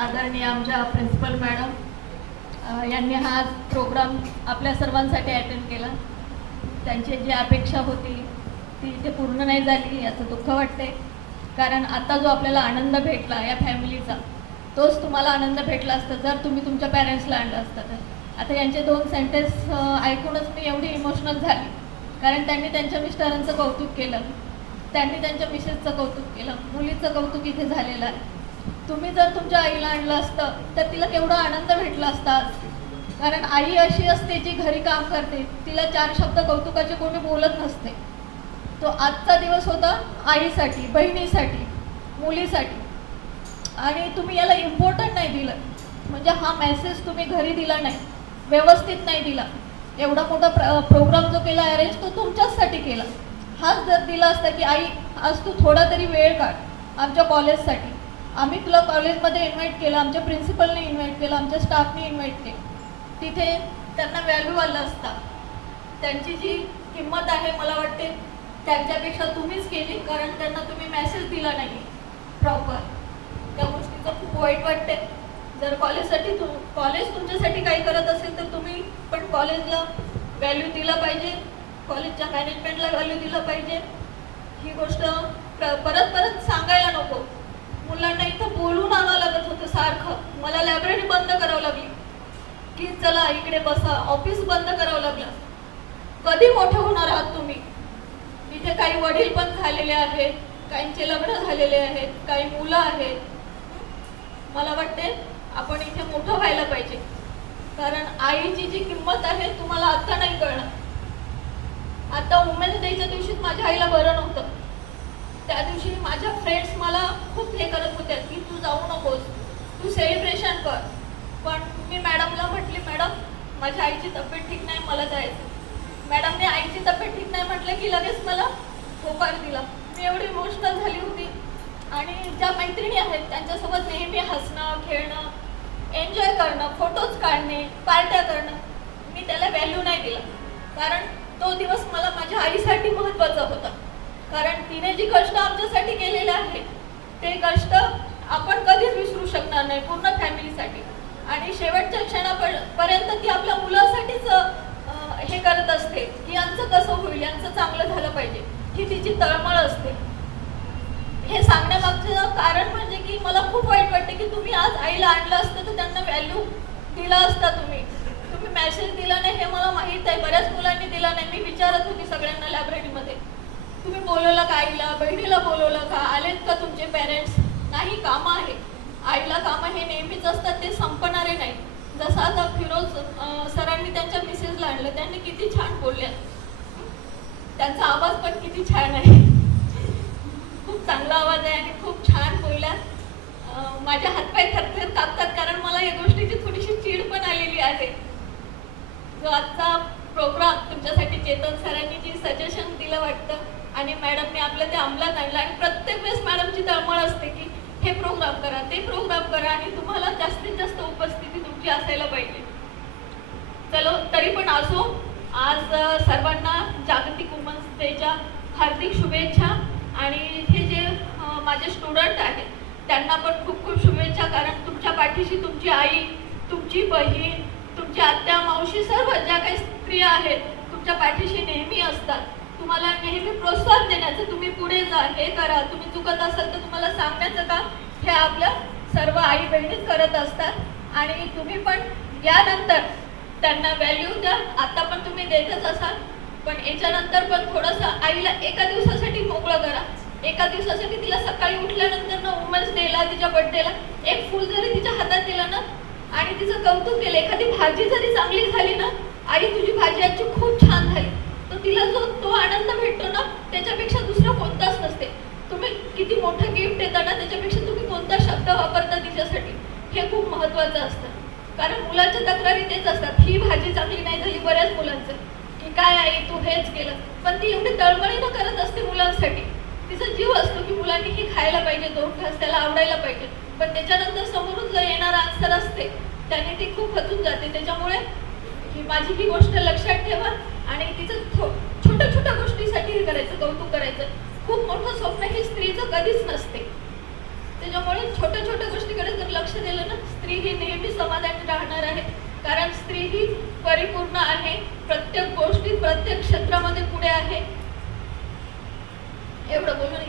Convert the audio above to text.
आदरणीय आमच्या principal madam यांनी हा प्रोग्राम आपल्या सर्वांसाठी अटेंड केला. त्यांची जी अपेक्षा होती ती इथे पूर्ण नाही झाली याचं दुःख वाटते कारण आता जो आपल्याला आनंद भेटला या फॅमिलीचा तोच तुम्हाला आनंद भेटला असता जर तुम्ही तुमच्या पॅरेंट्सला आणलं असतं तर. आता यांचे दोन सेंटेन्स ऐकूनच मी एवढी इमोशनल झाली. कारण त्यांनी त्यांच्या मिस्टरांचं कौतुक केलं. त्यांनी त्यांच्या मिसेसचं कौतुक केलं. मुलीचं कौतुक इथे झालेलं आहे. तुम्ही जर तुमच्या आईला आणलं असतं तर तिला केवढा आनंद भेटला असता. आज. कारण आई अशी असते जी घरी काम करते. तिला चार शब्द कौतुकाचे कोणी बोलत नसते. तो आजचा दिवस होता आईसाठी बहिणीसाठी मुलीसाठी. आणि तुम्ही याला इम्पॉर्टंट नाही दिलं. म्हणजे हा मेसेज तुम्ही घरी दिला नाही. व्यवस्थित नाही दिला. एवढा मोठा प्र प्रोग्राम जो केला अरेंज तो तुमच्याचसाठी केला. हाच जर दिला असता की आई आज तू थोडा तरी वेळ काढ आमच्या कॉलेजसाठी आम्ही तुला कॉलेजमध्ये इन्व्हाइट केलं आमच्या प्रिन्सिपलने इन्व्हाइट केलं आमच्या स्टाफने इन्व्हाइट केलं. तिथे त्यांना व्हॅल्यू आलं असता. त्यांची जी किंमत आहे मला वाटते त्यांच्यापेक्षा तुम्हीच केली कारण त्यांना तुम्ही मेसेज दिला नाही प्रॉपर त्या गोष्टीचं खूप वाईट वाटते जर कॉलेजसाठी तुम कॉलेज तुमच्यासाठी काही करत असेल तर तुम्ही पण कॉलेजला व्हॅल्यू दिला पाहिजे. कॉलेजच्या मॅनेजमेंटला व्हॅल्यू दिलं पाहिजे. ही गोष्ट परत परत सांगायला कधी मोठे होणार आहात तुम्ही? इथे काही वडील पण झालेले आहेत काहींचे लग्न झालेले आहेत काही मुलं आहेत. मला वाटते आपण इथे मोठं व्हायला पाहिजे. कारण आईची जी किंमत आहे तुम्हाला आता नाही कळणार. आता उमेद डेच्या दिवशीच माझ्या आईला बरं नव्हतं. त्या दिवशी माझ्या फ्रेंड्स मला खूप हे करत होत्या की तू जाऊ नकोस तू सेलिब्रेशन कर. पण मी मॅडमला म्हटली मॅडम माझ्या आईची तब्येत ठीक नाही मला जायचं मॅडमने आईची तब्येत ठीक नाही म्हटलं की लगेच मला होकार दिला. मी एवढी इमोशनल झाली होती. आणि ज्या मैत्रिणी आहेत त्यांच्यासोबत नेहमी हसणं खेळणं एन्जॉय करणं फोटोज काढणे पार्ट्या करणं मी त्याला व्हॅल्यू नाही दिला. कारण तो दिवस मला माझ्या आईसाठी महत्त्वाचा होता. कारण तिने जी कष्ट आमच्यासाठी केलेले आहे ते कष्ट आपण कधीच विसरू शकणार नाही पूर्ण फॅमिलीसाठी आणि शेवटच्या क्षणापर्यंत ती आपल्या मुलासाठीच हे करत असते की यांचं कसं होईल यांचं चांगलं झालं पाहिजे ही तिची तळमळ असते. हे सांगण्यामागचं कारण म्हणजे की मला खूप वाईट वाटते की तुम्ही आज आईला आणलं असतं तर त्यांना व्हॅल्यू दिला असता तुम्ही. तुम्ही मॅसेज दिला नाही हे मला माहीत आहे. बऱ्याच मुलांनी दिला नाही. मी विचारत होती सगळ्यांना लायब्ररीमध्ये तुम्ही बोलवलं का आईला? बहिणीला बोलवलं का? आलेत का तुमचे पेरेंट्स नाही कामं आहे आईला कामं हे नेहमीच असतात ते संपणारे नाही जसं आता फिरोज सरांनी त्यांच्या मिसेसला आणलं त्यांनी किती छान बोलल्या त्यांचा आवाज पण किती छान आहे. खूप चांगला आवाज आहे आणि खूप छान बोलल्या माझ्या हातपाय थरथर कापतात कारण मला या गोष्टीची थोडीशी चीड पण आलेली आहे. जो आजचा प्रोग्राम तुमच्यासाठी चेतन सरांनी जी सजेशन दिलं वाटतं आणि मॅडमने आपलं ते अंमलात आणलं आणि प्रत्येक वेळेस मॅडमची तळमळ असते की हे प्रोग्राम करा ते प्रोग्राम करा आणि तुम्हाला जास्तीत जास्त उपस्थिती तुमची असायला पाहिजे. चलो तरी पण असो आज सर्वांना जागतिक वुमन्स डेच्या हार्दिक शुभेच्छा आणि हे जे माझे स्टुडंट आहेत त्यांना पण खूप खूप शुभेच्छा कारण तुमच्या पाठीशी तुमची आई तुमची बहीण तुमची आत्या मावशी सर्व ज्या काही स्त्रिया आहेत तुमच्या पाठीशी नेहमी असतात. तुम्हाला नेहमी प्रोत्साहन देण्याचं तुम्ही पुढे जा. हे करा. तुम्ही चुकत असाल तर तुम्हाला सांगण्याचं काम हे आपल्या सर्व आई बहिणीच करत असतात. आणि तुम्ही पण यानंतर त्यांना व्हॅल्यू द्या. आता पण तुम्ही देतच असाल. पण याच्यानंतर पण थोडंसं आईला एका दिवसासाठी मोकळं करा. एका दिवसासाठी तिला सकाळी उठल्यानंतर ना वुमन्स डेला तिच्या बर्थडेला एक फुल जरी तिच्या हातात दिलं ना आणि तिचं कौतुक केलं एखादी भाजी जरी चांगली झाली ना आई तुझी भाजी आजची खूप छान तिला जो तो आनंद भेटतो ना त्याच्यापेक्षा दुसरा कोणताच नसते. तुम्ही किती मोठं गिफ्ट देता ना त्याच्यापेक्षा तुम्ही कोणता शब्द वापरता तिच्यासाठी? हे खूप महत्त्वाचं असतं. कारण मुलाच्या तक्रारी तेच असतात ही भाजी चांगली नाही झाली बऱ्याच मुलांचं. की काय आई तू हेच केलं. पण ती एवढी तळमळीनं करत असते मुलांसाठी. तिचा जीव असतो की मुलांनी हे खायला पाहिजे दोन घास त्याला आवडायला पाहिजे. पण त्याच्यानंतर समोरून जर येणारा आन्सर असते त्याने ती खूप खचून जाते. त्याच्यामुळे ही माझी ही गोष्ट लक्षात ठेवा. आणि तिचं छोट्या छोट्या गोष्टीसाठी हे करायचं कौतुक करायचं. खूप मोठं स्वप्न हे स्त्रीचं कधीच नसते. त्याच्यामुळे छोट्या छोट्या गोष्टीकडे जर लक्ष दिलं ना स्त्री ही नेहमी समाधानी राहणार आहे. कारण स्त्री ही परिपूर्ण आहे. प्रत्येक गोष्टी प्रत्येक क्षेत्रामध्ये पुढे आहे. एवढं बोलून